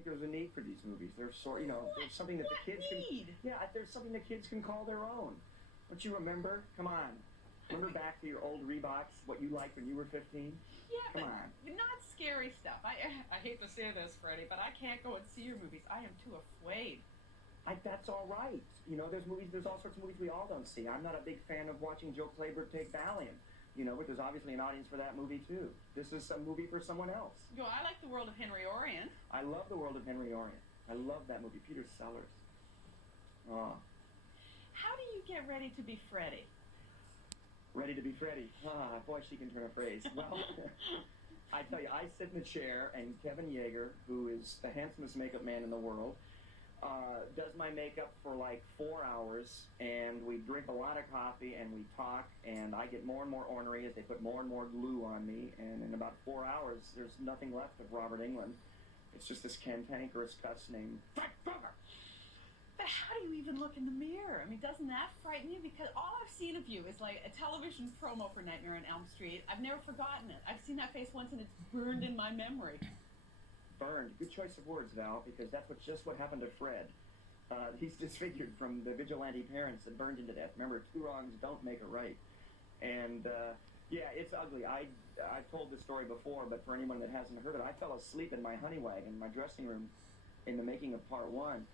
think there's a need for these movies. There's sort, there's something that the kids need? can. Yeah, there's something the kids can call their own. Don't you remember? Come on. Remember back to your old Reeboks, what you liked when you were 15? Yeah, Come but on. Not scary stuff. I hate to say this, Freddie, but I can't go and see your movies. I am too afraid. That's all right. There's all sorts of movies we all don't see. I'm not a big fan of watching Joe Clayburgh take Valium. But there's obviously an audience for that movie, too. This is a movie for someone else. I like The World of Henry Orient. I love The World of Henry Orient. I love that movie. Peter Sellers. Oh. How do you get ready to be Freddie? Ready to be Freddie. Ah, boy, she can turn a phrase. Well, I tell you, I sit in the chair, and Kevin Yeager, who is the handsomest makeup man in the world, does my makeup for like 4 hours, and we drink a lot of coffee, and we talk, and I get more and more ornery as they put more and more glue on me, and in about 4 hours, there's nothing left of Robert Englund. It's just this cantankerous cuss named Frank Kroger. But how do you even look in the mirror? I mean, doesn't that frighten you? Because all I've seen of you is like a television promo for Nightmare on Elm Street. I've never forgotten it. I've seen that face once, and it's burned in my memory. Burned. Good choice of words, Val, because that's just what happened to Fred. He's disfigured from the vigilante parents that burned him to death. Remember, 2 wrongs don't make a right. And, yeah, it's ugly. I've told this story before, but for anyone that hasn't heard it, I fell asleep in my honey wagon in my dressing room in the making of part 1.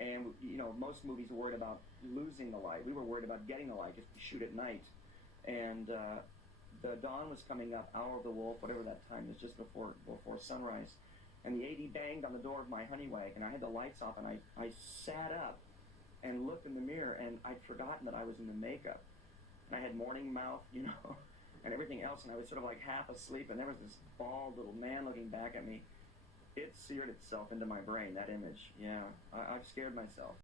And, most movies are worried about losing the light. We were worried about getting the light, just to shoot at night. And the dawn was coming up, Hour of the Wolf, whatever that time is, just before sunrise. And the AD banged on the door of my honey wagon. I had the lights off, and I sat up and looked in the mirror, and I'd forgotten that I was in the makeup. And I had morning mouth, and everything else, and I was sort of like half asleep, and there was this bald little man looking back at me. It seared itself into my brain, that image. Yeah, I've scared myself.